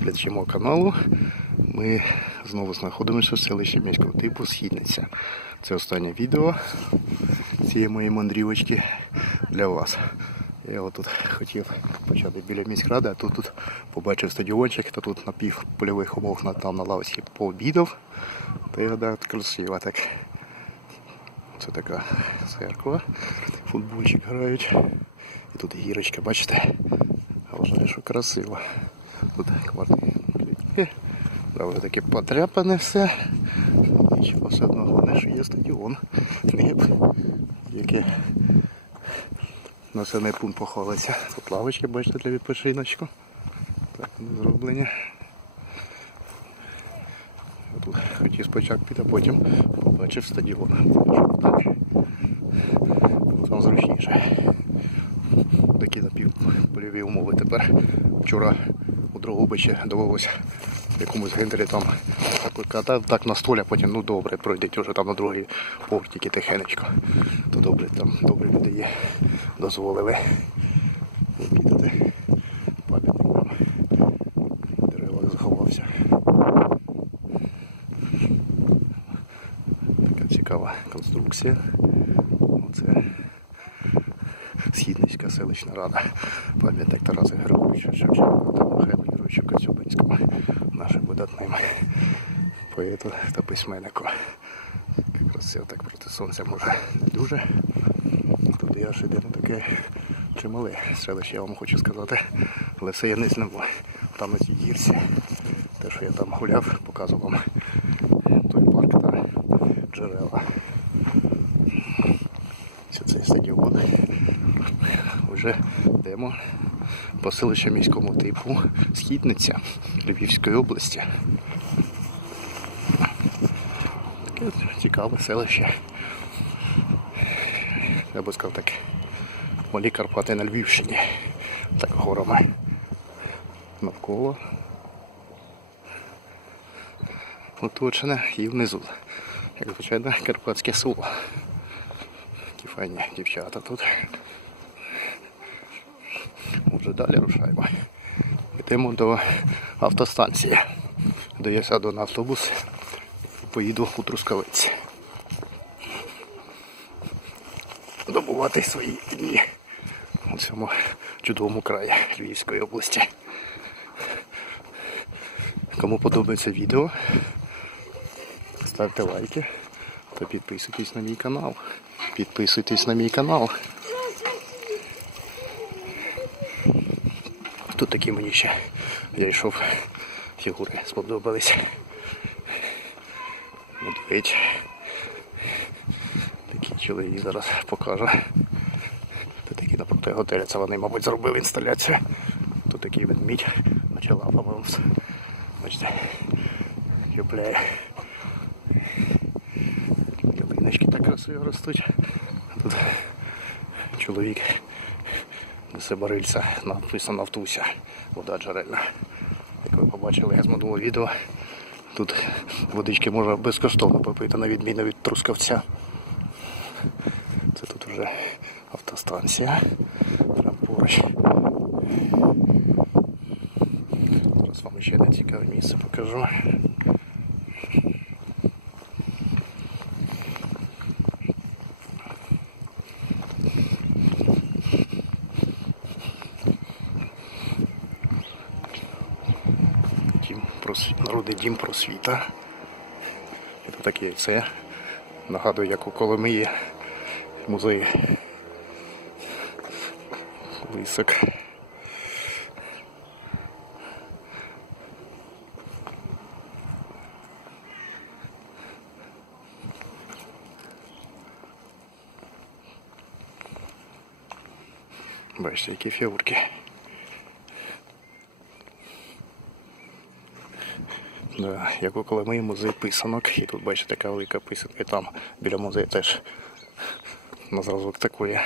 глядачі каналу. Ми знову знаходимося в селищі міського типу Східниця. Це останнє відео цієї моєї мандрівочки для вас. Я отут хотів почати біля міськради, а тут, тут побачив стадіончик, та тут на півпольових умовах на, там на лавці пообідав. Та я гадаю, красиво так. Це така церква, футбольчик грають. І тут гірочка, бачите? Вважаю, що красиво. Тут квартири. Правда, таке потряпане все. Нічого все одно головне, що є стадіон. Яке населений пункт похвалиться. Тут лавочки, бачите, для відпочиночку. Так вони зроблені. Я Тут хотів спочатку піти, а потім побачив стадіон. Там зручніше. Такі напівпольові умови тепер. Вчора у Дрогобичі довелося якомусь генделі там так, катав, так на столі, потім ну добре, пройдеть уже там на другий поверх тільки тихенечко. То добре, там добрі люди є, дозволили обідати. Пам'ятник деревах заховався. Така цікава конструкція. Оце Східницька селищна рада. Пам'ятник Тараса Григоровича Шевченка Юровича Коцюбинського, нашим видатним поету та письменнику. Якраз це так проти сонця може не дуже. Тут я ж йдемо таке чимале селище, я вам хочу сказати, але все я не зніму. Там на цій гірці. Те, що я там гуляв, показував вам той парк та джерела. Це цей стадіон. Вже йдемо по селищу міському типу Східниця Львівської області. Таке цікаве селище. Я би сказав так, малі Карпати на Львівщині. Так горами навколо. Оточене і внизу. Як звичайно, карпатське село. Такі файні дівчата тут. Може далі рушаємо. Йдемо до автостанції, де я сяду на автобус і поїду у Трускавець. Добувати свої дні у цьому чудовому краї Львівської області. Кому подобається відео, ставте лайки та підписуйтесь на мій канал. Підписуйтесь на мій канал. Тут такі мені ще я йшов, фігури сподобались. Медведь. Такий чоловік зараз покажу. Тут такі напроти готеля, це вони, мабуть, зробили інсталяцію. Тут такий ведмідь, наче лапами. Бачите, юпляє. Ялиночки так красиво ростуть. Тут чоловік несе написано Нафтуся, вода джерельна. Як ви побачили з минулого відео, тут водички можна безкоштовно попити, на відміну від трускавця. Це тут вже автостанція. Прямо поруч. Зараз вам ще одне цікаве місце покажу. Дім. Народний дім просвіта. І тут таке це. Нагадую, як у Коломиї музей Лисок. Бачите, які фігурки. Да, як у Коломиї музей писанок. І тут бачите така велика писанка. І там біля музею теж на зразок такої.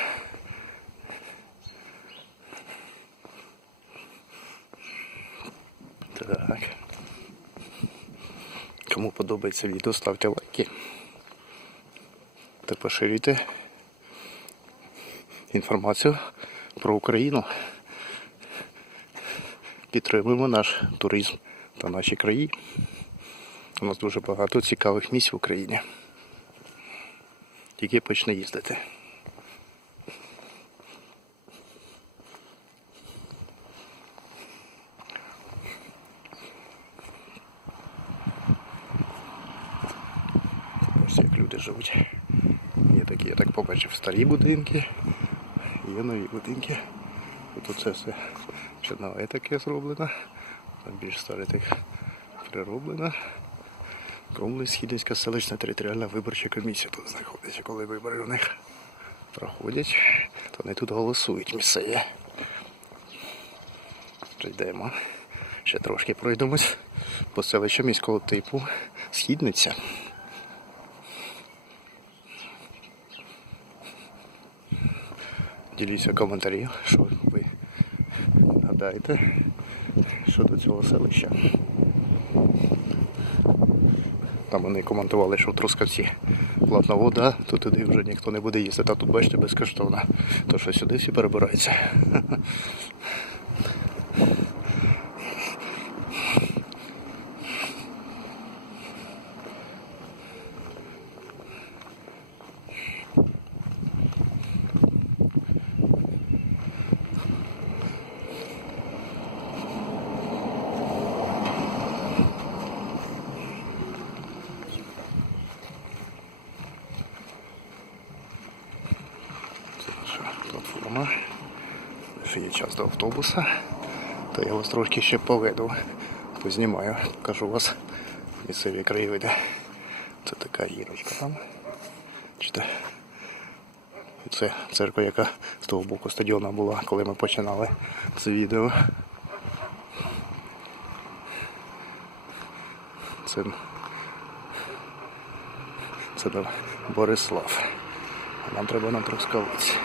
Так. Кому подобається відео, ставте лайки. Та поширюйте інформацію про Україну. підтримуємо наш туризм та наші краї. У нас дуже багато цікавих місць в Україні. Тільки почне їздити. Ось як люди живуть. Є такі, я так побачив, старі будинки, є нові будинки. Тут це все ще нове таке зроблено. Там більш старе так. Кромлець Східницька селищна територіальна виборча комісія тут знаходиться, коли вибори у них проходять, то вони тут голосують місцеві. Прийдемо. Ще трошки пройдемось по селищу міського типу Східниця. Діліться коментарі, що ви гадаєте щодо цього селища. Там вони коментували, що в Трускавці платна вода, то туди вже ніхто не буде їздити. А тут, бачите, безкоштовна. То що сюди всі перебираються. До автобуса. То я вас трошки ще поведу. Познімаю, покажу вас місцеві краєвиди. Це така гірочка там. Бачите? І Це церква, яка з того боку стадіона була, коли ми починали це відео. Це, це там Борислав. А нам треба на Трускавець.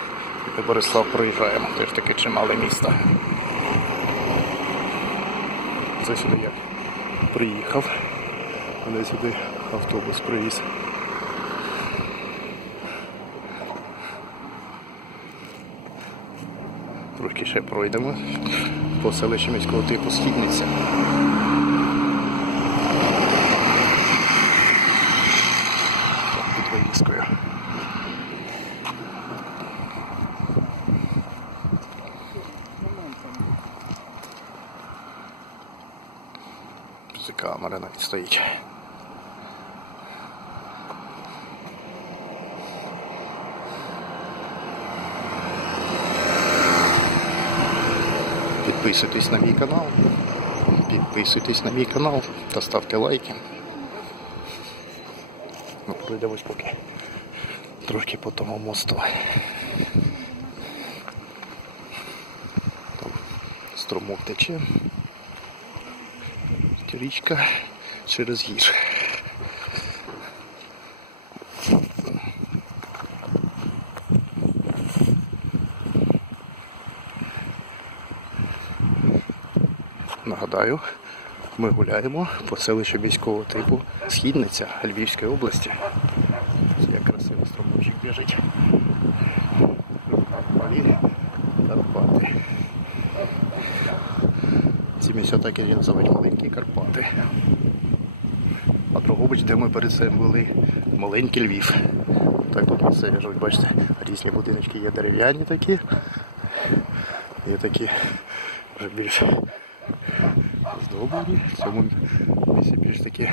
Ми Борислав проїжджаємо, теж таке чимале місто. Це сюди я приїхав. Мене сюди автобус привіз. Трохи ще пройдемо по селищу міського типу Східниця. Під вивіскою. Камера навіть стоїть. Підписуйтесь на мій канал. Підписуйтесь на мій канал та ставте лайки. Ну, пройдемось поки. Трошки по тому мосту. Струмок тече. Річка через гір. Нагадаю, ми гуляємо по селищу міського типу Східниця Львівської області. Як красиво струмочок біжить. Карпати. Ці місця так і називають маленькі Карпати. А Дрогобич, де ми перед цим були, маленький Львів. Так тут місцеві живуть, бачите, різні будиночки є дерев'яні такі. Є такі вже більш здоблені. В цьому місці більш такі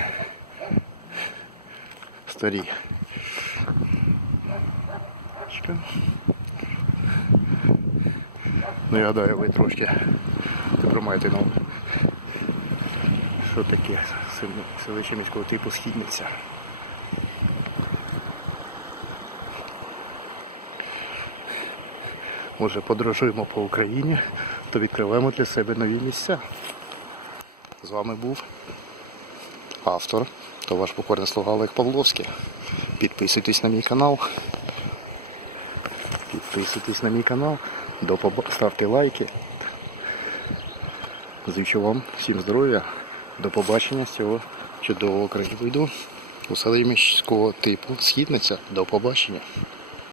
старі. Чекай. Ну я гадаю, ви трошки тепер маєте на що таке селище міського типу Східниця. Може подорожуємо по Україні, то відкриваємо для себе нові місця. З вами був автор та ваш покорний слуга Олег Павловський. Підписуйтесь на мій канал. Підписуйтесь на мій канал, ставте лайки. Звичу вам всім здоров'я, до побачення з цього чудового краєвиду у селі міського типу Східниця. До побачення.